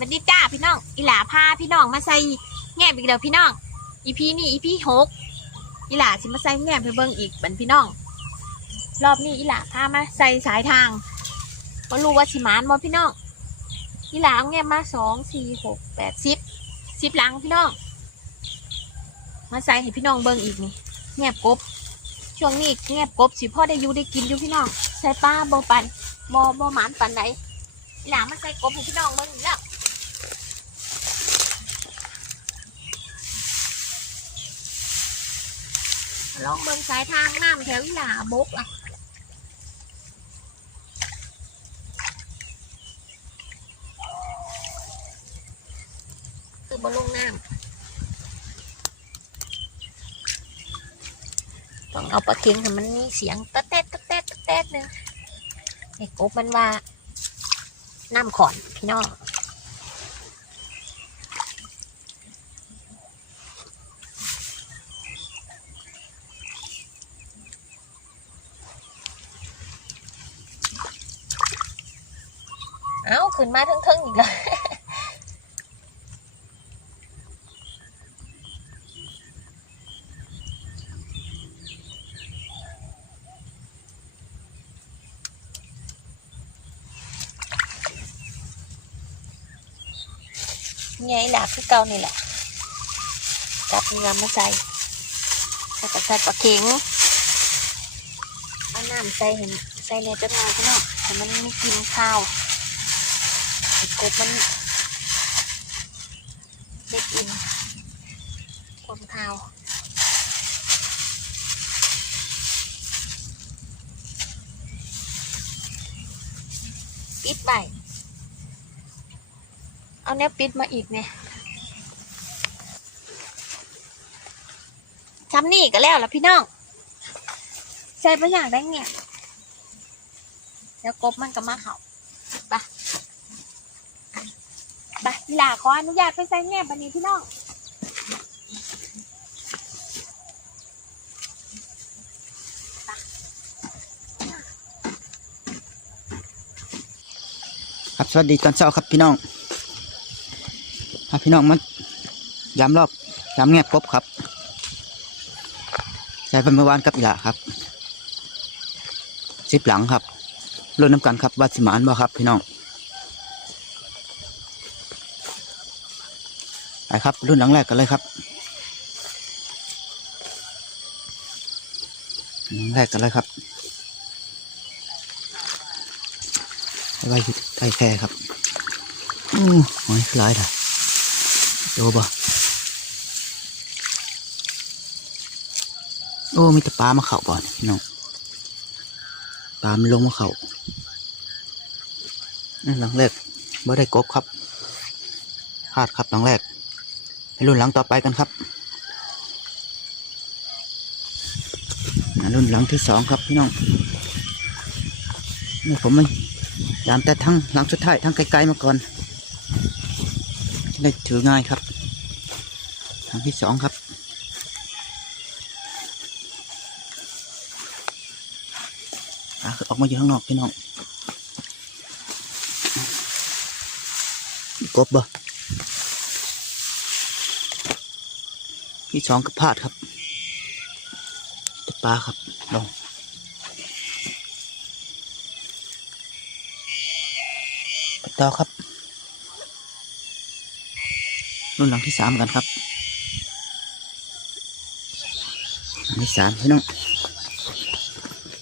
มันดิจ้าพี่น้อง อีหลาพาพี่น้องมาใส่แง่อีกเดียวพี่น้อง อีพีนี่อีพีหกอีหลาสิมาใส่แง่ไปเบิ่งอีกบันพี่น้อง รอบนี้อีหลาพามาใส่สายทางมารู้ว่าสิมานบ่พี่น้อง อีหลาเอาแง่มาสองสี่หกแปดสิบสิบหลังพี่น้อง มาใส่ให้พี่น้องเบิ่งอีกนี่แง่กบ ช่วงนี้แง่กบสิพ่อได้ยูได้กินอยู่พี่น้อง ใส่ปลาบ่ปันบ่บ่หมานปันไหนอีหลามาใส่กบให้พี่น้องเบิ่งอีกแล้ว ลองเบิ่งสายทางน้ำแถวอีหลาบกอะคือบนลงน้ำต้องเอาปลาเค็งให้มันมีเสียงตะแตดตะแตดตะแตดเลยไอ้กบมันว่าน้ำขอนพี่น้อง ขึ้นมาเทิงๆอีกแล้วไงล่ะคือเก่านี่แหละจับเงินมาใส่แล้วก็ใส่ปลาเข็งเอาน้ำใส่เห็นใส่ในจนงอยพี่น้องให้มันไม่กินข้าว กบมันได้กินความข้าปิดไปเอาเนี้ยปิดมาอีกเนี่ยทำนี่ก็แล้วล่ะพี่น้องใส่ไปอย่างได้เงี้ยแล้วกบมันก็มาเขาไป ไปอีหลาขออนุญาตไปใส่แง่บันนี้พี่น้องครับสวัสดีตอนเช้าครับพี่น้องพาพี่น้องมายามรอบยามแงบกบครับใช้เป็นเมื่อวานกับอีหละครับสิบหลังครับรุ่นน้ำกันครับวัดสมานบ่ครับพี่น้อง ไปครับ รุ่นหลังแรกกันเลยครับหลังแรกกันเลยครับไปไว้ที่ใต้แพรครับอู้หอยหลายถ่ะโดบ่โอ้มีแต่ปลามาเข่าบ่อนพี่น้องปลามันลงมาเข่านั่นหลังแรกบ่ได้กบครับพลาดครับหลังแรก รุ่นหลังต่อไปกันครับรุ่นหลังที่สองครับพี่น้องนี่ผมมันยามแต่ทั้งหลังสุดท้ายทั้งไกลๆมาก่อนได้ถือง่ายครับทางที่สองครับอออกมาอยู่ข้างนอกพี่น้องกบบ่ ที่สองก็พลาดครับแต่ปลาครับลงไปต่อครับรุ่นหลังที่สามกันครับหลังที่สามพี่น้อง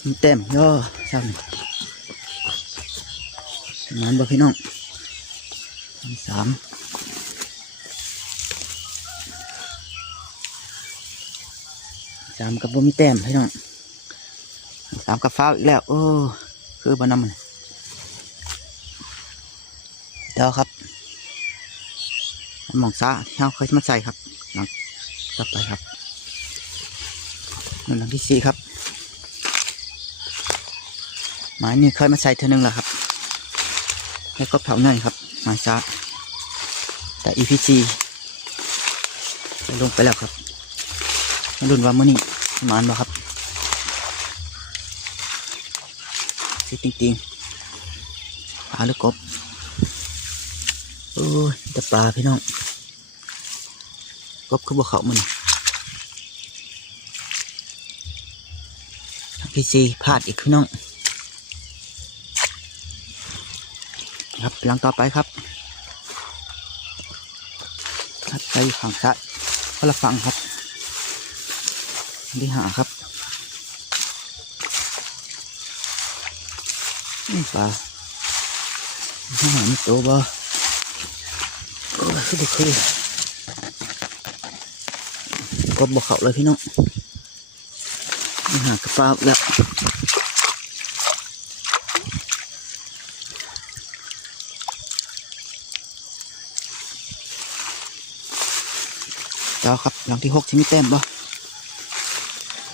มีเต็มย่อซ้ำมันบ่พี่น้องหลังที่สาม สามกับบ่มีแต้มพี่น้องสามกับฟ้าอีกแล้ว โอ้คือบ่นำมันเดี๋ยวครับหมองซ่าที่เราเคยมาใส่ครับหลังต่อไปครับนั่นหลังที่สี่ครับไม้นี่เคยมาใส่เท่านึงแล้วครับแล้วก็เผาเนยครับไม้ซ่าแต่ EPG ลงไปแล้วครับ มาดุนว่ามื่อนี้มาณบ่ครับสิติงๆปลาหรือกบโอ้ยแต่ปลาพี่น้องกบคือบ่เขามันพี่ซีพลาดอีกพี่น้องครับหลังต่อไปครับครับไปฝั่งซ้ายคนละฝั่งครับ ที่หาครับนี่ปลาข้างหลังมีตัวบ่โอ้ยคือบ่คือกบบ่เขาเลยพี่น้องนี่หากระป๋าแล้วเจ้าครับหลังที่หกสิมีแต้มบ่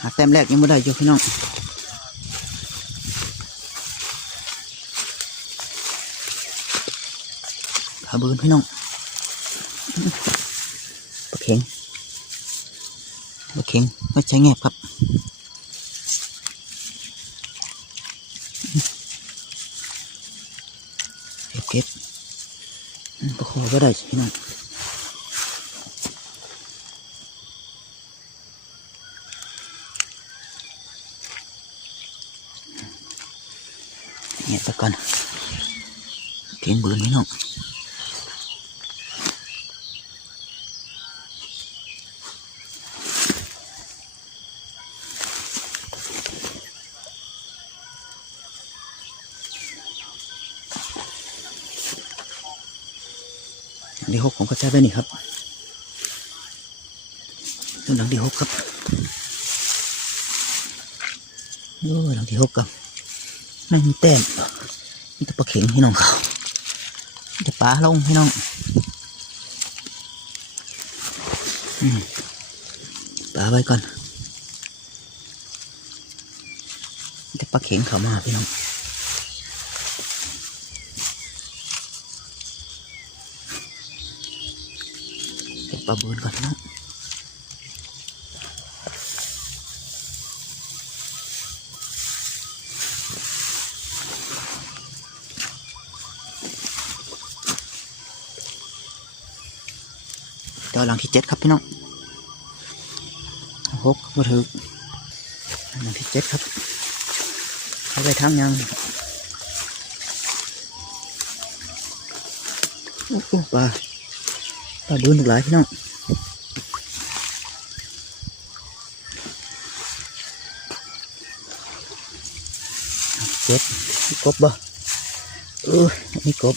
หาแต้มแรกยังไม่ได้อยู่พี่น้องขาบืนพี่น้องปลาเข็งปลาเข็งไม่ใช่แงบครับเก็บเก็บปลาคอก็ได้พี่น้อง เงียบไปก่อนเพียงบืนพี่น้องหลังที่หกผมก็ใช้ไปนี่ครับเรื่องหลังที่หกครับโอ้หลังที่หกครับ ไม่มีแต้มมีแต่ปลาเข็งพี่น้องเขามีแต่ปลาลงพี่น้องอืมปลาไว้ก่อนมีแต่ปลาเข็งเขามาพี่น้องปลาเบืนก่อนน้ อยหลังที่เจ็ดครับพี่น้องหกมาถือหลังที่เจ็ดครับเขาไปทางยังโอ้โหปลาปลาเบืนหลากหลายพี่น้องเจ็ดกบบ่เออนี่กบ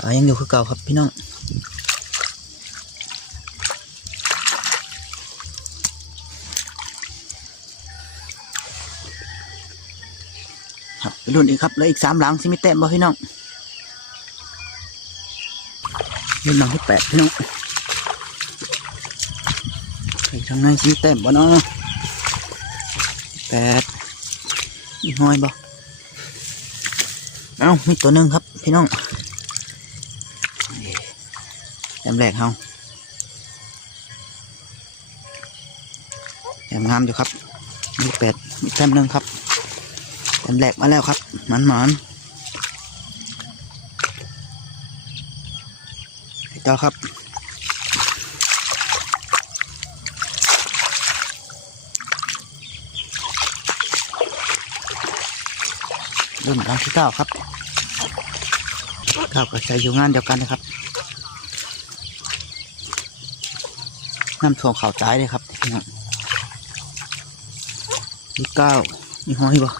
ปลายังอยู่คือเก่าครับพี่น้องครับไปรุ่นอีกครับแล้วอีกสามหลังสิมีแต้มบ่พี่น้องรุ่นหลังที่แปดพี่น้องไปทางในสิมีแต้มบ่เนาะแปดห้อยบ่เอ้ามีตัวหนึ่งครับพี่น้อง มแรกเฮาแต้มงามอยู่ครับมีแปดมีแต้มหนึ่งครับแต้มแรกมาแล้วครับหมันหมันเจ้าครับเริ่มรังที่เก้าครับเก้าก็ใช้อยู่งานเดียวกันนะครับ น้ำท่วมข่าซ้ายเลยครับพี่น้องมีเก้ามีห้อยบ่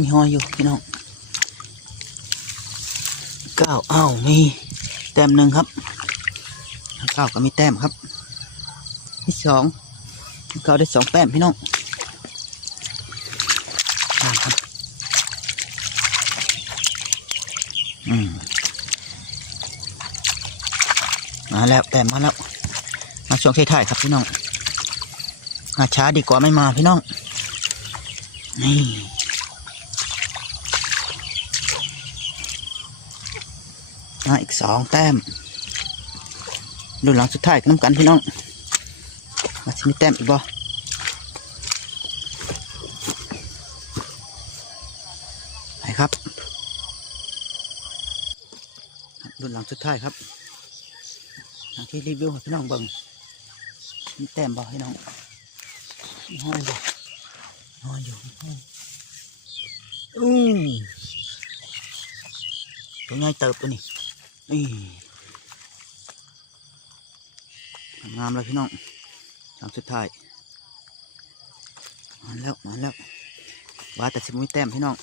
มีห้อยอยู่พี่น้องเก้าอ้าวมีแต้มหนึ่งครับเก้าก็มีแต้มครับมีสองเก้าได้สองแต้มพี่น้องอ่าครับอืมมาแล้วแต้มมาแล้ว มาช่วงท้ายๆครับพี่น้องมาช้าดีกว่าไม่มาพี่น้อง นี่มาอีกสองแต้มดูหลังสุดท้ายกันน้ำกันพี่น้องมาชิมีแต้มอีกบ่ไปครับรุ่นหลังสุดท้ายครับที่รีวิวให้พี่น้องเบิ่ง มีแต้มบ่ให้น้องห้อยบ่ห้อยอยู่ห้อยอืมตัวใหญ่เติบตัวนี้นี่งามเลยพี่น้องหลังสุดท้ายมาแล้วมาแล้วว่าแต่สิบมีแต้มพี่น้อง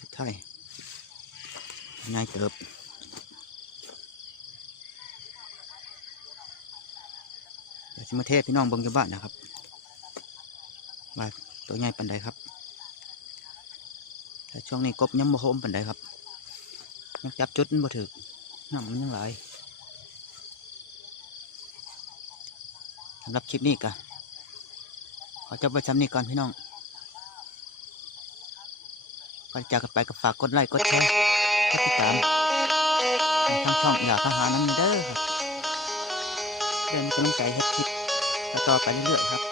สุดท้ายง่ายเติบ เดี๋ยวสิมาเทศพี่น้องเบิ่งอยู่บ้านนะครับว่าตัวใหญ่ปันใดครับแต่ช่วงนี้กบยังบ่โฮมปันใดครับยังจับจุดมันบ่ถึกน้ำมันยังไหลสำหรับคลิปนี้กะขอจบไว้ซ้ำนี้ก่อนพี่น้องก่อนจากกันไปก็ฝากกดไลค์กดแชร์กดติดตามทางช่องอยากทหารน้ำเด้อครับเพื่อมีกำลังใจให้คลิป ต่อๆไปเรื่อยๆครับ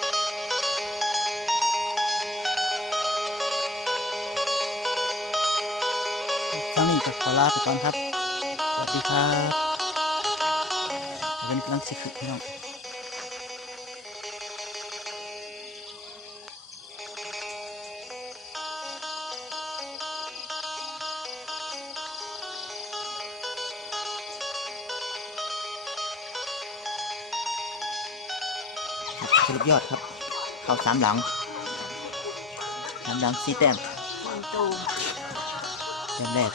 ช่องนี้ก็ขอลาไปก่อนครับ สวัสดีครับเป็นกำลังสิฝึกพี่น้อง ยอดครับ เข้าสามหลังสามหลังสี่แต้มมันโตแต้มแรก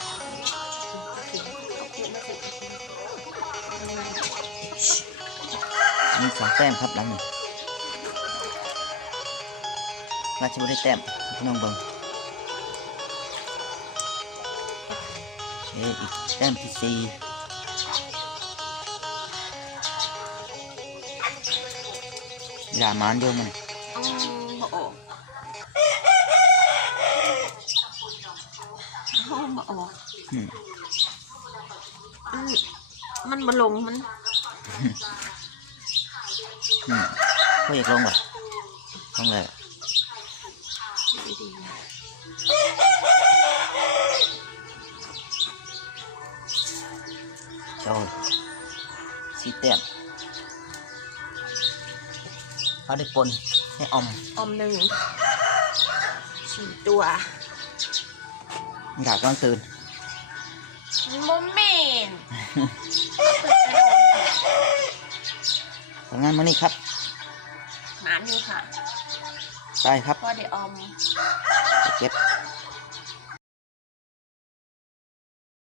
มีสองแต้มครับหลังหนึ่งราชบุรีแต้มพี่น้องเบิงเอ้อีกแต้มที่สี่ อย่ามานเดียวมันอืมบ่ออกโอ้ เขาอยากลงว่ะลงเลยดีๆโอ้ยสีแต้มเขาได้ปนให้ออม อมหนึ่งสี่ตัวอยากกำลังตื่นโมเมนต์ผลงานมานี่ครับหมานอยู่ค่ะ ไปครับพอได้ออมไปเก็บ